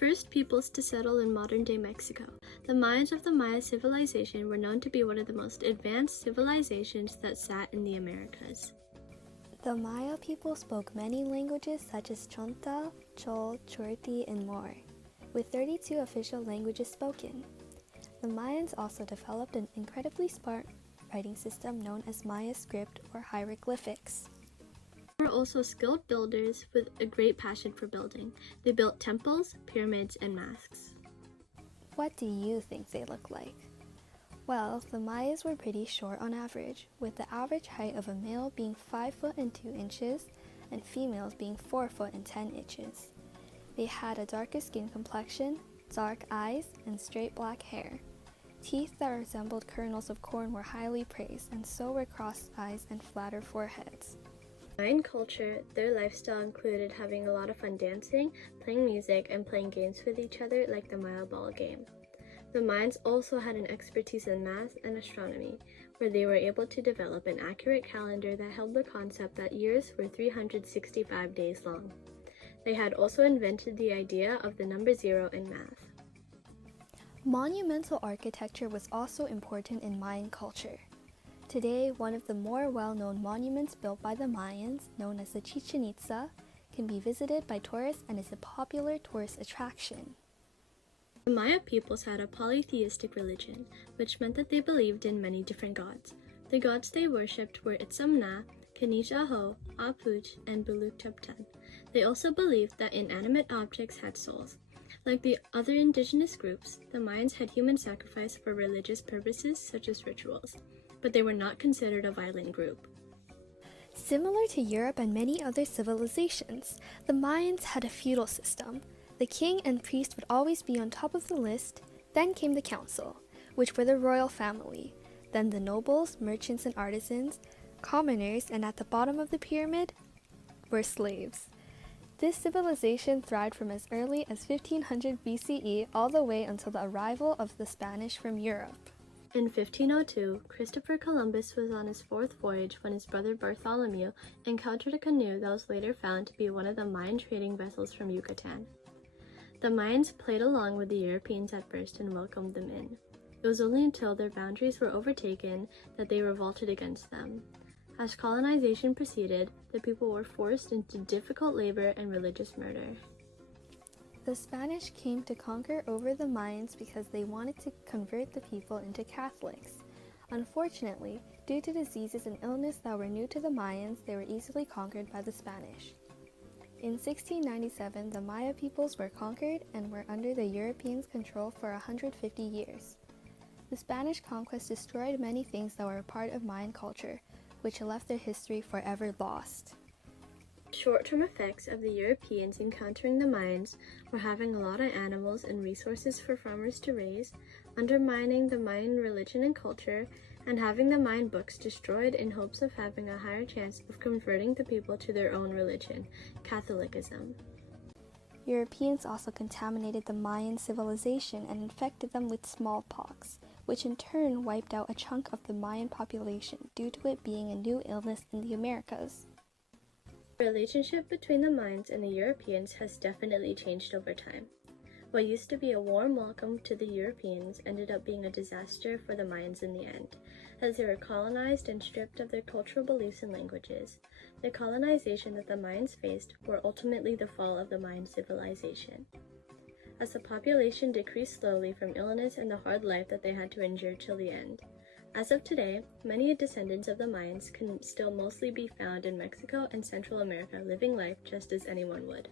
first peoples to settle in modern-day Mexico. The Mayans of the Maya civilization were known to be one of the most advanced civilizations that sat in the Americas. The Maya people spoke many languages such as Chonta, Chol, Chorti, and more, with 32 official languages spoken. The Mayans also developed an incredibly smart writing system known as Maya script or hieroglyphics. They were also skilled builders with a great passion for building. They built temples, pyramids, and masks. What do you think they look like? Well, the Mayas were pretty short on average, with the average height of a male being 5 foot and 2 inches and females being 4 foot and 10 inches. They had a darker skin complexion, dark eyes, and straight black hair. Teeth that resembled kernels of corn were highly praised, and so were crossed eyes and flatter foreheads. In Mayan culture, their lifestyle included having a lot of fun dancing, playing music, and playing games with each other like the Maya ball game. The Mayans also had an expertise in math and astronomy, where they were able to develop an accurate calendar that held the concept that years were 365 days long. They had also invented the idea of the number 0 in math. Monumental architecture was also important in Mayan culture. Today, one of the more well-known monuments built by the Mayans, known as the Chichen Itza, can be visited by tourists and is a popular tourist attraction. The Maya peoples had a polytheistic religion, which meant that they believed in many different gods. The gods they worshipped were Itzamna, Kanish-Aho, Apuch, and Buluk-Tupten. They also believed that inanimate objects had souls. Like the other indigenous groups, the Mayans had human sacrifice for religious purposes such as rituals, but they were not considered a violent group. Similar to Europe and many other civilizations, the Mayans had a feudal system. The king and priest would always be on top of the list, then came the council, which were the royal family, then the nobles, merchants and artisans, commoners, and at the bottom of the pyramid were slaves. This civilization thrived from as early as 1500 BCE all the way until the arrival of the Spanish from Europe. In 1502, Christopher Columbus was on his 4th voyage when his brother Bartholomew encountered a canoe that was later found to be one of the Mayan trading vessels from Yucatan. The Mayans played along with the Europeans at first and welcomed them in. It was only until their boundaries were overtaken that they revolted against them. As colonization proceeded, the people were forced into difficult labor and religious murder. The Spanish came to conquer over the Mayans because they wanted to convert the people into Catholics. Unfortunately, due to diseases and illness that were new to the Mayans, they were easily conquered by the Spanish. In 1697, the Maya peoples were conquered and were under the Europeans' control for 150 years. The Spanish conquest destroyed many things that were a part of Mayan culture, which left their history forever lost. Short-term effects of the Europeans encountering the Mayans were having a lot of animals and resources for farmers to raise, undermining the Mayan religion and culture, and having the Mayan books destroyed in hopes of having a higher chance of converting the people to their own religion, Catholicism. Europeans also contaminated the Mayan civilization and infected them with smallpox, which in turn wiped out a chunk of the Mayan population due to it being a new illness in the Americas. The relationship between the Mayans and the Europeans has definitely changed over time. What used to be a warm welcome to the Europeans ended up being a disaster for the Mayans in the end, as they were colonized and stripped of their cultural beliefs and languages. The colonization that the Mayans faced were ultimately the fall of the Mayan civilization, as the population decreased slowly from illness and the hard life that they had to endure till the end. As of today, many descendants of the Mayans can still mostly be found in Mexico and Central America living life just as anyone would.